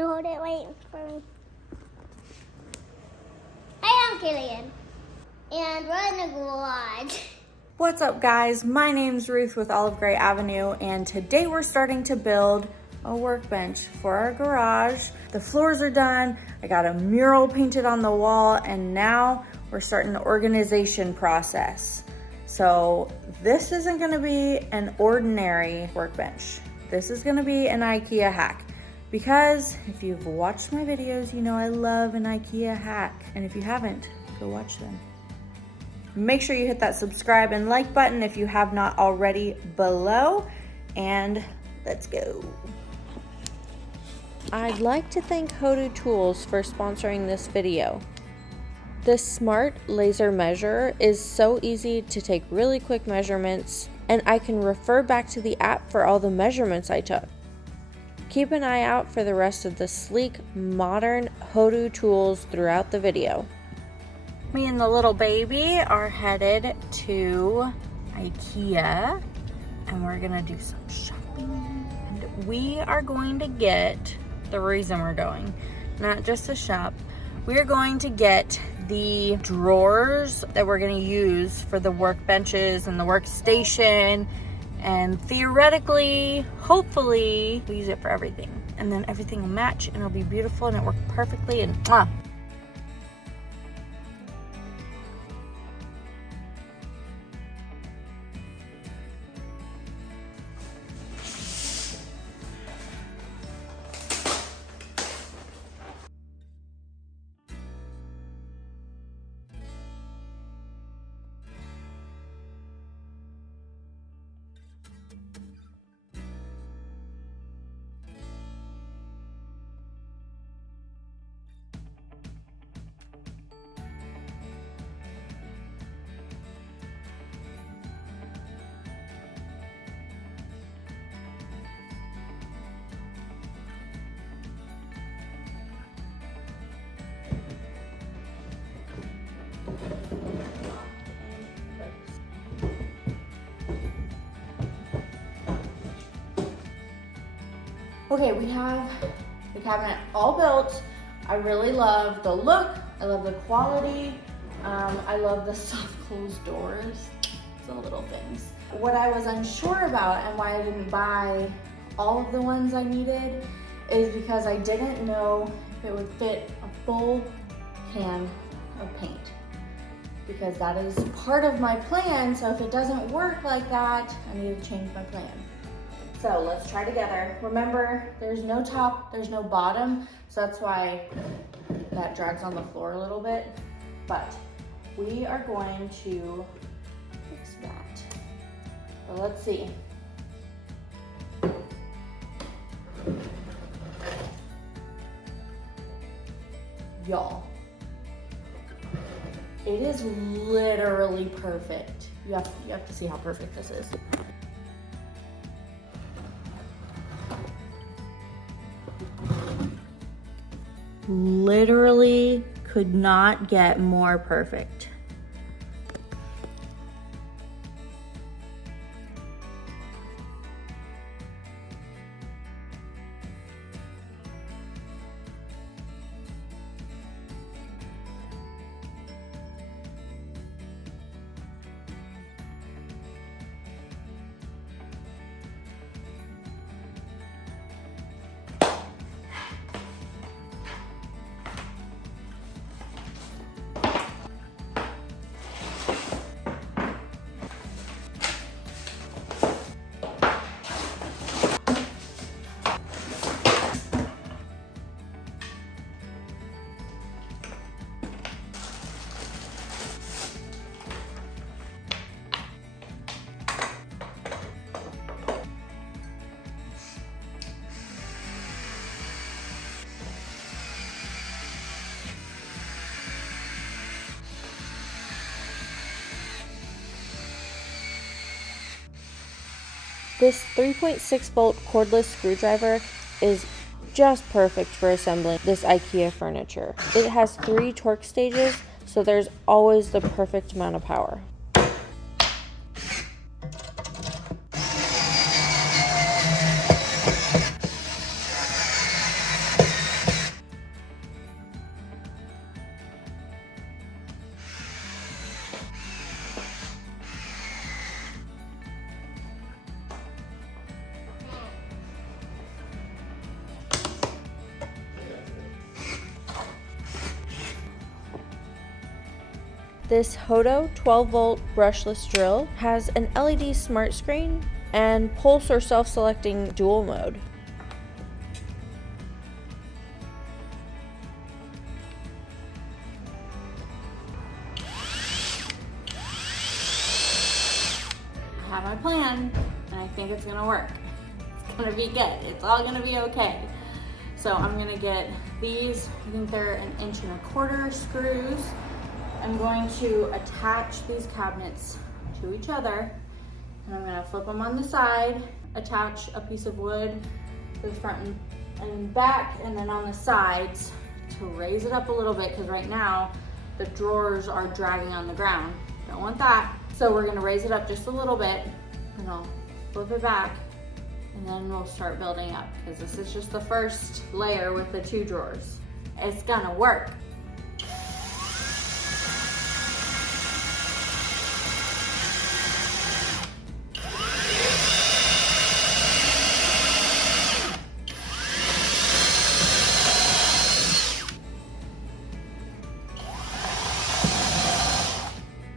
Hold it, wait for me. Hi, I'm Killian, and we're in the garage. What's up, guys? My name's Ruth with Olive Gray Avenue, and today we're starting to build a workbench for our garage. The floors are done. I got a mural painted on the wall, and now we're starting the organization process. So this isn't gonna be an ordinary workbench. This is gonna be an IKEA hack. Because if you've watched my videos, you know I love an IKEA hack. And if you haven't, go watch them. Make sure you hit that subscribe and like button if you have not already below. And let's go. I'd like to thank Hoto Tools for sponsoring this video. This smart laser measure is so easy to take really quick measurements, and I can refer back to the app for all the measurements I took. Keep an eye out for the rest of the sleek, modern Hoto tools throughout the video. Me and the little baby are headed to IKEA, and we're gonna do some shopping. And we are going to get, the reason we're going, not just to shop, we're going to get the drawers that we're gonna use for the workbenches and the workstation. And theoretically, hopefully, we use it for everything. And then everything will match and it'll be beautiful and it worked perfectly and mwah. Okay, we have the cabinet all built. I really love the look. I love the quality. I love the soft closed doors. The little things. What I was unsure about and why I didn't buy all of the ones I needed is because I didn't know if it would fit a full can of paint. Because that is part of my plan, so if it doesn't work like that, I need to change my plan. So let's try together. Remember, there's no top, there's no bottom, so that's why that drags on the floor a little bit. But we are going to fix that. So let's see. Y'all, it is literally perfect. You have to see how perfect this is. Literally could not get more perfect. This 3.6 volt cordless screwdriver is just perfect for assembling this IKEA furniture. It has 3 torque stages, so there's always the perfect amount of power. This Hoto 12-volt brushless drill has an LED smart screen and pulse or self-selecting dual mode. I have my plan, and I think it's gonna work. It's gonna be good. It's all gonna be okay. So I'm gonna get these, I think they're 1.25 inch screws. I'm going to attach these cabinets to each other, and I'm gonna flip them on the side, attach a piece of wood to the front and back, and then on the sides to raise it up a little bit, because right now the drawers are dragging on the ground. Don't want that. So we're gonna raise it up just a little bit, and I'll flip it back, and then we'll start building up, because this is just the first layer with the 2 drawers. It's gonna work.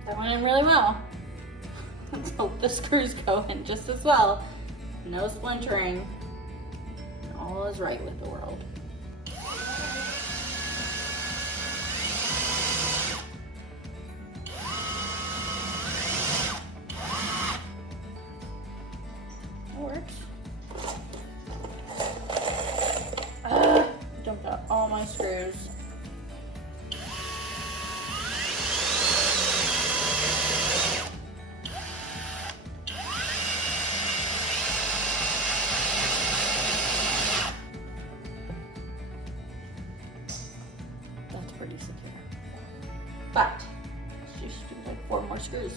That went in really well. Let's hope the screws go in just as well. No splintering. All is right with the world. That works. Dumped out all my screws. That's pretty secure. But let's just do like 4 more screws.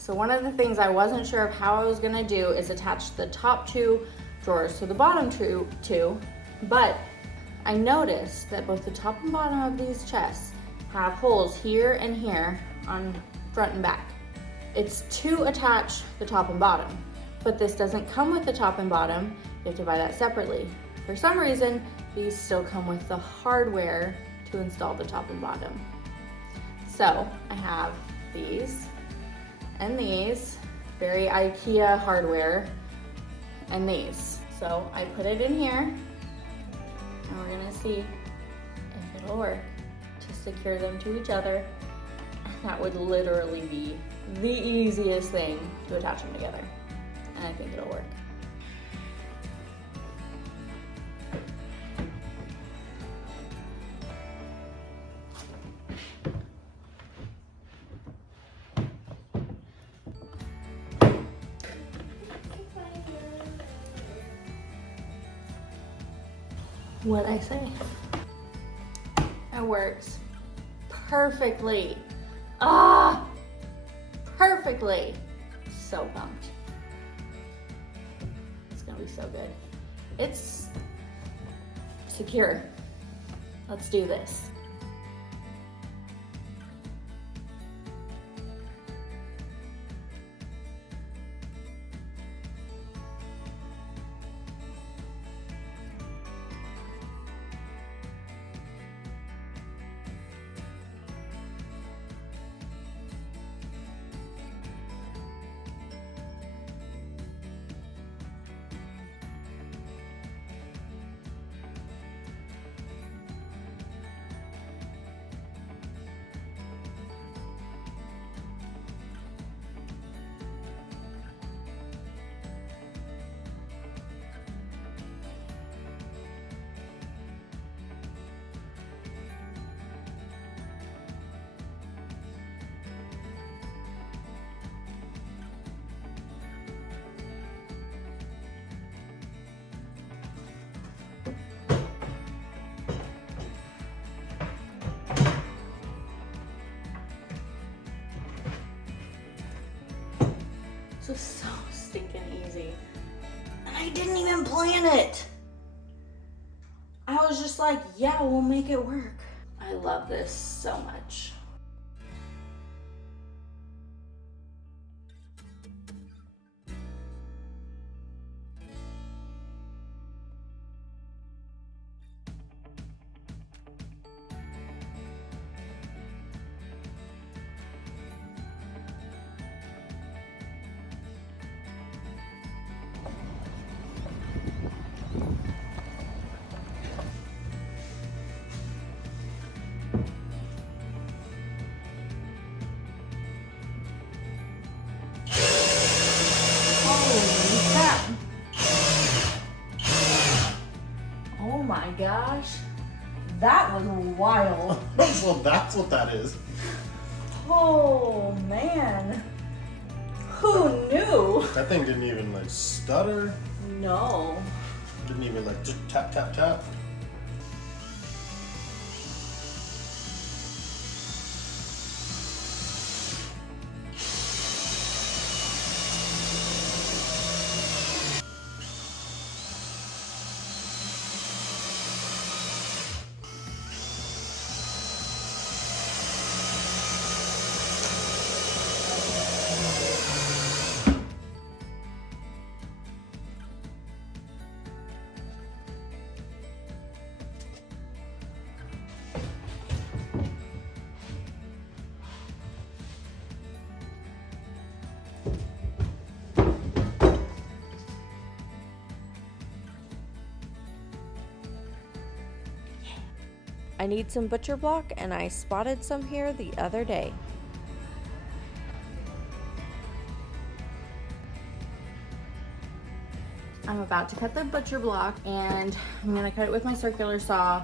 So one of the things I wasn't sure of how I was gonna do is attach the top 2 drawers to the bottom 2, but I noticed that both the top and bottom of these chests have holes here and here on front and back. It's to attach the top and bottom, but this doesn't come with the top and bottom. You have to buy that separately. For some reason, these still come with the hardware to install the top and bottom. So I have these and these, very IKEA hardware, and these. So I put it in here, and we're gonna see if it'll work to secure them to each other. That would literally be the easiest thing to attach them together, and I think it'll work. What'd I say? It works perfectly. Perfectly. So pumped. It's gonna be so good. It's secure. Let's do this. plan it. I was just like, yeah, we'll make it work. I love this so much. Oh my gosh, that was wild. Well, that's what that is. Oh man, who knew? That thing didn't even like stutter. No. Didn't even like just tap, tap, tap. I need some butcher block, and I spotted some here the other day. I'm about to cut the butcher block, and I'm gonna cut it with my circular saw.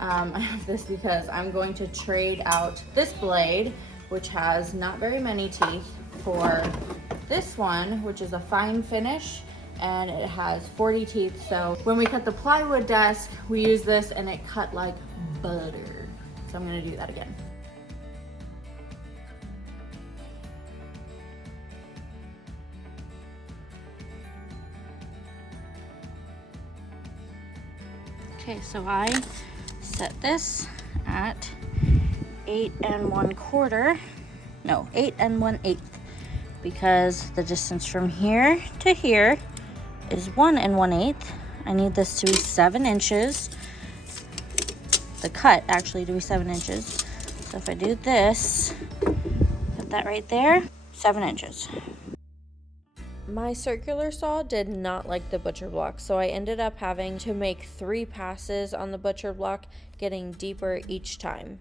I have this because I'm going to trade out this blade, which has not very many teeth, for this one, which is a fine finish, and it has 40 teeth. So when we cut the plywood desk, we use this and it cut like butter. So I'm gonna do that again. Okay, so I set this at 8 1/4, no, 8 1/8, because the distance from here to here is 1 1/8. I need this to be 7 inches. The cut actually to be 7 inches. So if I do this, put that right there, 7 inches. My circular saw did not like the butcher block, so I ended up having to make 3 passes on the butcher block, getting deeper each time.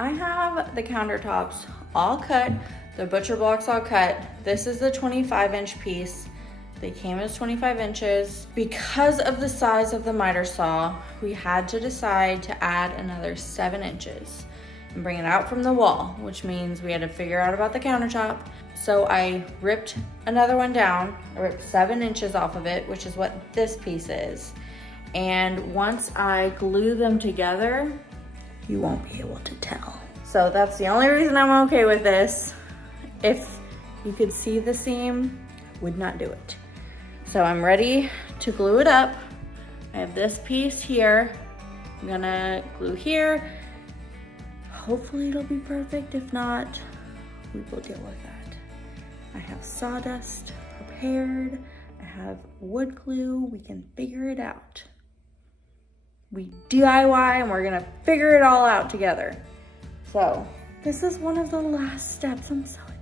I have the countertops all cut, the butcher blocks all cut. This is the 25-inch piece. They came as 25 inches. Because of the size of the miter saw, we had to decide to add another 7 inches and bring it out from the wall, which means we had to figure out about the countertop. So I ripped another one down. I ripped 7 inches off of it, which is what this piece is. And once I glue them together, you won't be able to tell. So that's the only reason I'm okay with this. If you could see the seam, I would not do it. So I'm ready to glue it up. I have this piece here. I'm gonna glue here. Hopefully it'll be perfect. If not, we will deal with that. I have sawdust prepared. I have wood glue. We can figure it out. We DIY and we're gonna figure it all out together. So this is one of the last steps. I'm so excited.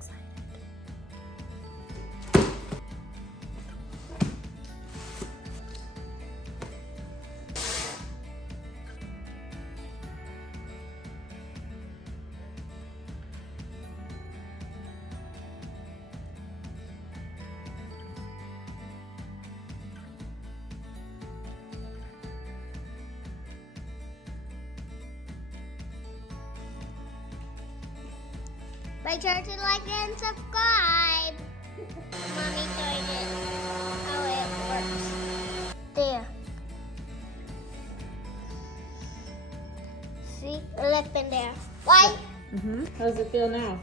Make sure to like and subscribe. Mommy showed it how it works. There. See? lip in there. Why? How does it feel now?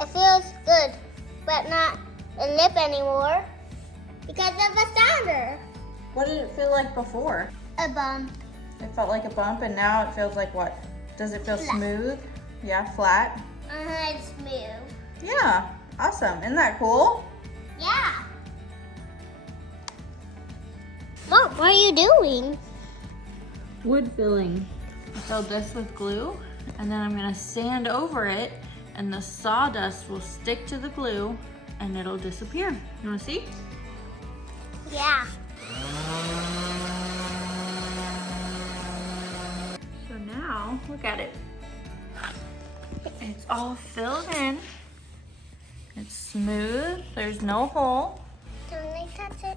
It feels good, but not a lip anymore because of the sounder. What did it feel like before? A bump. It felt like a bump, and now it feels like what? Does it feel Flat. smooth? Yeah, flat. It's smooth. Yeah, awesome. Isn't that cool? Yeah. Mom, what are you doing? Wood filling. I filled this with glue, and then I'm gonna sand over it, and the sawdust will stick to the glue, and it'll disappear. You wanna see? Yeah. So now, look at it. It's all filled in. It's smooth, there's no hole. Can I touch it?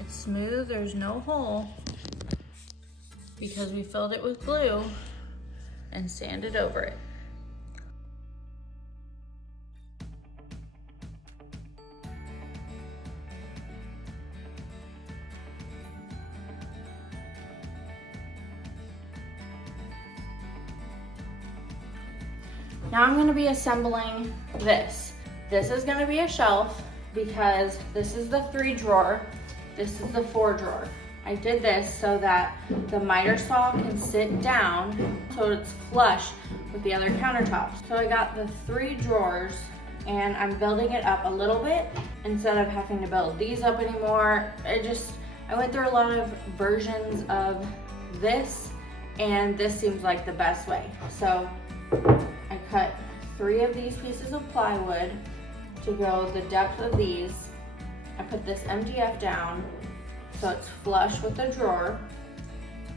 It's smooth, there's no hole. Because we filled it with glue and sanded over it. Now I'm gonna be assembling this. This is gonna be a shelf because this is the 3 drawer, this is the 4 drawer. I did this so that the miter saw can sit down so it's flush with the other countertops. So I got the 3 drawers and I'm building it up a little bit instead of having to build these up anymore. I went through a lot of versions of this and this seems like the best way. So I cut 3 of these pieces of plywood to go the depth of these. I put this MDF down so it's flush with the drawer.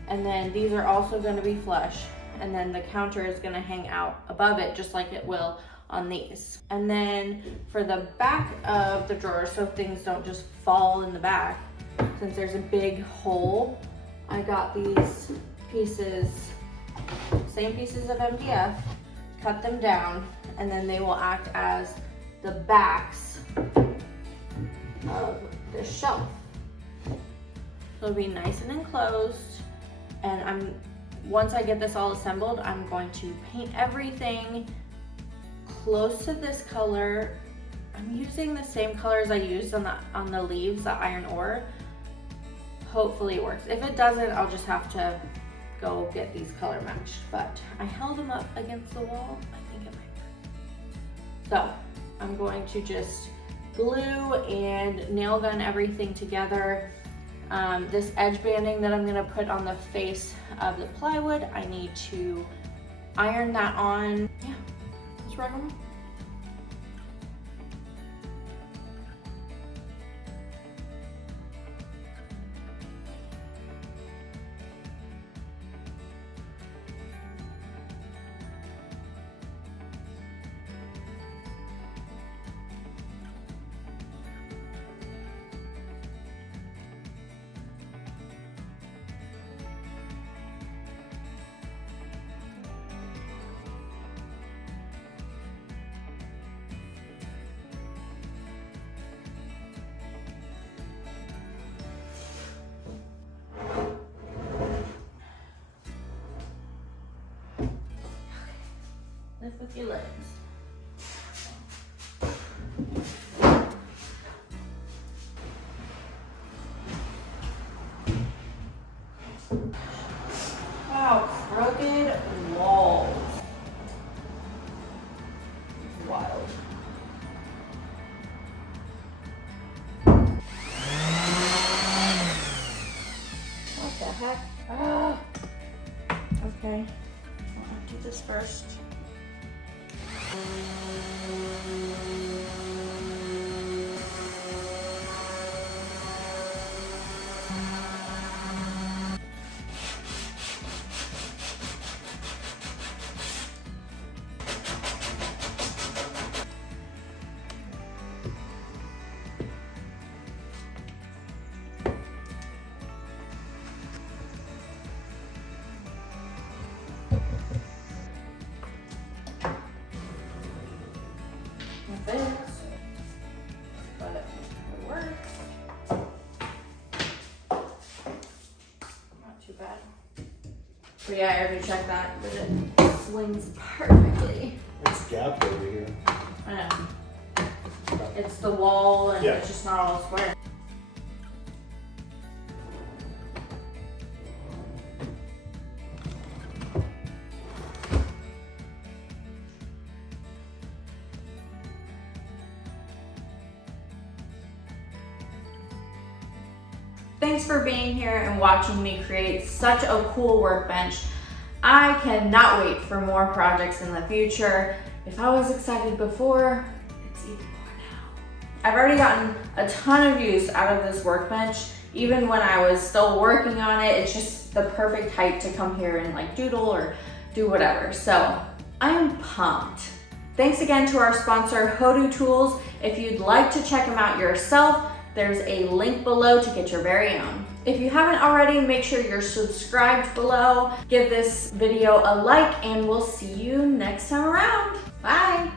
And then these are also going to be flush. And then the counter is going to hang out above it just like it will on these. And then for the back of the drawer, so things don't just fall in the back, since there's a big hole, I got these pieces, same pieces of MDF, cut them down, and then they will act as the backs of the shelf. So it'll be nice and enclosed. And once I get this all assembled, I'm going to paint everything close to this color. I'm using the same colors I used on the leaves, the iron ore. Hopefully it works. If it doesn't, I'll just have to go get these color matched. But I held them up against the wall. I think it might work. So I'm going to just glue and nail gun everything together. This edge banding that I'm gonna put on the face of the plywood, I need to iron that on. Yeah, that's right on. Lift with your legs. Wow, crooked walls. Wild. What the heck? Oh. Okay, I'll do this first. Fits, but it works. Not too bad. But yeah, I already checked that, but it swings perfectly. It's gapped over here. I know. It's the wall and Yeah. it's just not all square. Thanks for being here and watching me create such a cool workbench. I cannot wait for more projects in the future. If I was excited before, it's even more now. I've already gotten a ton of use out of this workbench. Even when I was still working on it, it's just the perfect height to come here and like doodle or do whatever. So I am pumped. Thanks again to our sponsor, Hoto Tools. If you'd like to check them out yourself, there's a link below to get your very own. If you haven't already, make sure you're subscribed below. Give this video a like and we'll see you next time around. Bye.